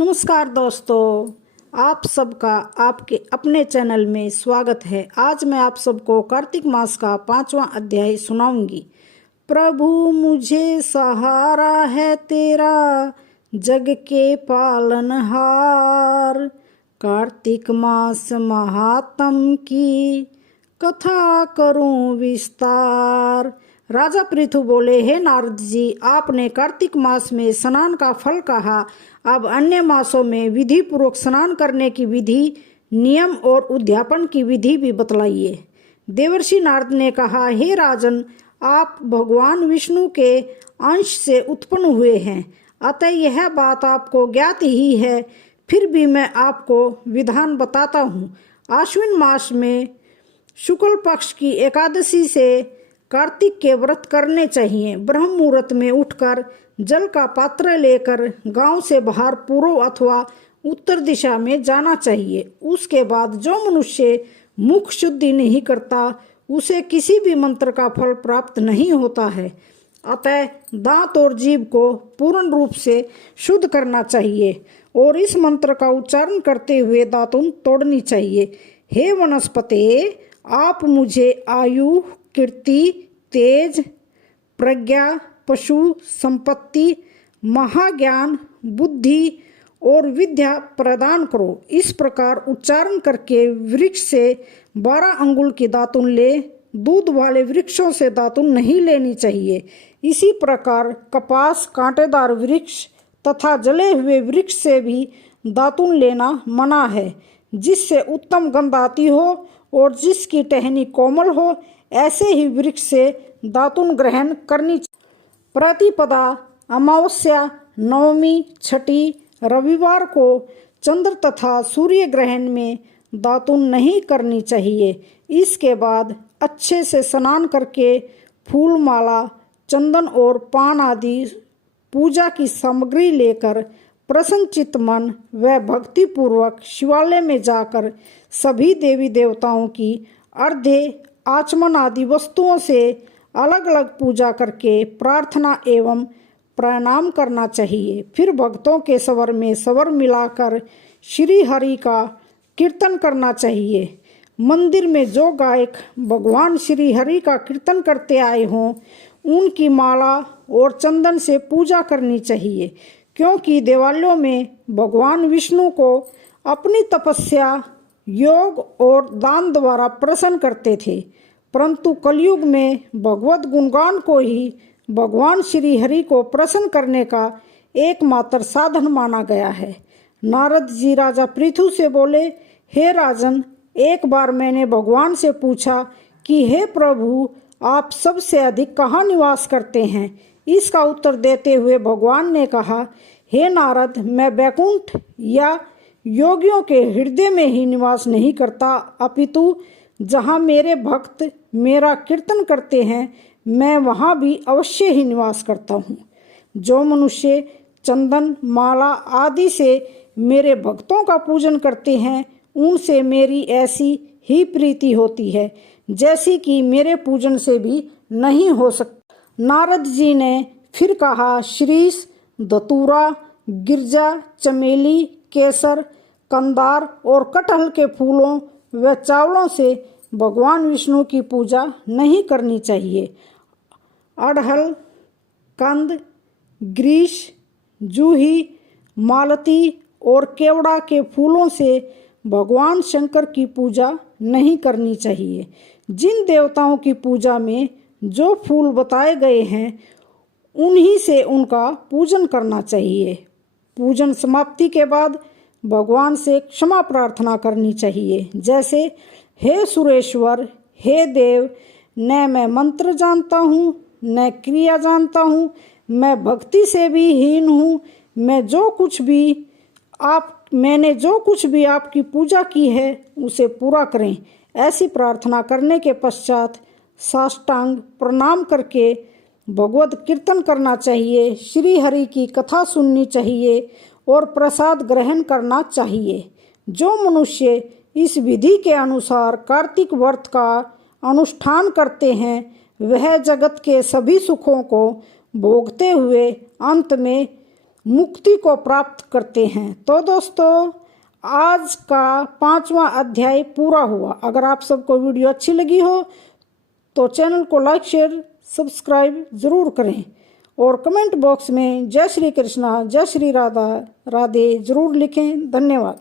नमस्कार दोस्तों, आप सबका आपके अपने चैनल में स्वागत है। आज मैं आप सबको कार्तिक मास का 5वां अध्याय सुनाऊंगी। प्रभु मुझे सहारा है तेरा, जग के पालनहार। कार्तिक मास महात्म की कथा करूं विस्तार। राजा पृथु बोले, हे नारद जी, आपने कार्तिक मास में स्नान का फल कहा, अब अन्य मासों में विधि पूर्वक स्नान करने की विधि, नियम और उद्यापन की विधि भी बतलाइए। देवर्षि नारद ने कहा, हे राजन, आप भगवान विष्णु के अंश से उत्पन्न हुए हैं, अतः यह बात आपको ज्ञात ही है। फिर भी मैं आपको विधान बताता हूँ। आश्विन मास में शुक्ल पक्ष की एकादशी से कार्तिक के व्रत करने चाहिए। ब्रह्म मुहूर्त में उठकर जल का पात्र लेकर गांव से बाहर पूर्व अथवा उत्तर दिशा में जाना चाहिए। उसके बाद जो मनुष्य मुख शुद्धि नहीं करता, उसे किसी भी मंत्र का फल प्राप्त नहीं होता है। अतः दांत और जीभ को पूर्ण रूप से शुद्ध करना चाहिए और इस मंत्र का उच्चारण करते हुए दातुन तोड़नी चाहिए। हे वनस्पते, आप मुझे आयु, कीर्ति, तेज, प्रज्ञा, पशु संपत्ति, महाज्ञान, बुद्धि और विद्या प्रदान करो। इस प्रकार उच्चारण करके वृक्ष से 12 अंगुल की दातुन ले। दूध वाले वृक्षों से दातुन नहीं लेनी चाहिए। इसी प्रकार कपास, कांटेदार वृक्ष तथा जले हुए वृक्ष से भी दातुन लेना मना है। जिससे उत्तम गंध आती हो और जिसकी टहनी कोमल हो, ऐसे ही वृक्ष से दातुन ग्रहण करनी। प्रतिपदा, अमावस्या, नवमी, छठी, रविवार को चंद्र तथा सूर्य ग्रहण में दातुन नहीं करनी चाहिए। इसके बाद अच्छे से स्नान करके फूल माला, चंदन और पान आदि पूजा की सामग्री लेकर प्रसन्नचित्त मन व भक्तिपूर्वक शिवालय में जाकर सभी देवी देवताओं की अर्घ्य, आचमन आदि वस्तुओं से अलग अलग पूजा करके प्रार्थना एवं प्रणाम करना चाहिए। फिर भक्तों के स्वर में स्वर मिलाकर श्री हरि का कीर्तन करना चाहिए। मंदिर में जो गायक भगवान श्री हरि का कीर्तन करते आए हों, उनकी माला और चंदन से पूजा करनी चाहिए, क्योंकि देवालयों में भगवान विष्णु को अपनी तपस्या, योग और दान द्वारा प्रसन्न करते थे। परंतु कलयुग में भगवत गुणगान को ही भगवान श्री हरि को प्रसन्न करने का एकमात्र साधन माना गया है। नारद जी राजा पृथु से बोले, हे राजन, एक बार मैंने भगवान से पूछा कि हे प्रभु, आप सबसे अधिक कहाँ निवास करते हैं। इसका उत्तर देते हुए भगवान ने कहा, हे नारद, मैं बैकुंठ या योगियों के हृदय में ही निवास नहीं करता, अपितु जहाँ मेरे भक्त मेरा कीर्तन करते हैं, मैं वहाँ भी अवश्य ही निवास करता हूँ। जो मनुष्य चंदन, माला आदि से मेरे भक्तों का पूजन करते हैं, उनसे मेरी ऐसी ही प्रीति होती है जैसी कि मेरे पूजन से भी नहीं हो सकती। नारद जी ने फिर कहा, शीश, धतूरा, गिरजा, चमेली, केसर, कंदार और कटहल के फूलों व चावलों से भगवान विष्णु की पूजा नहीं करनी चाहिए। अड़हल, कंद, ग्रीष, जूही, मालती और केवड़ा के फूलों से भगवान शंकर की पूजा नहीं करनी चाहिए। जिन देवताओं की पूजा में जो फूल बताए गए हैं, उन्हीं से उनका पूजन करना चाहिए। पूजन समाप्ति के बाद भगवान से क्षमा प्रार्थना करनी चाहिए, जैसे, हे सुरेश्वर, हे देव, न मैं मंत्र जानता हूँ न क्रिया जानता हूँ, मैं भक्ति से भी हीन हूँ। मैंने जो कुछ भी आपकी पूजा की है, उसे पूरा करें। ऐसी प्रार्थना करने के पश्चात साष्टांग प्रणाम करके भगवत कीर्तन करना चाहिए, श्री हरि की कथा सुननी चाहिए और प्रसाद ग्रहण करना चाहिए। जो मनुष्य इस विधि के अनुसार कार्तिक व्रत का अनुष्ठान करते हैं, वह जगत के सभी सुखों को भोगते हुए अंत में मुक्ति को प्राप्त करते हैं। तो दोस्तों, आज का 5वां अध्याय पूरा हुआ। अगर आप सबको वीडियो अच्छी लगी हो तो चैनल को लाइक शेयर सब्सक्राइब ज़रूर करें और कमेंट बॉक्स में जय श्री कृष्णा जय श्री राधा राधे ज़रूर लिखें। धन्यवाद।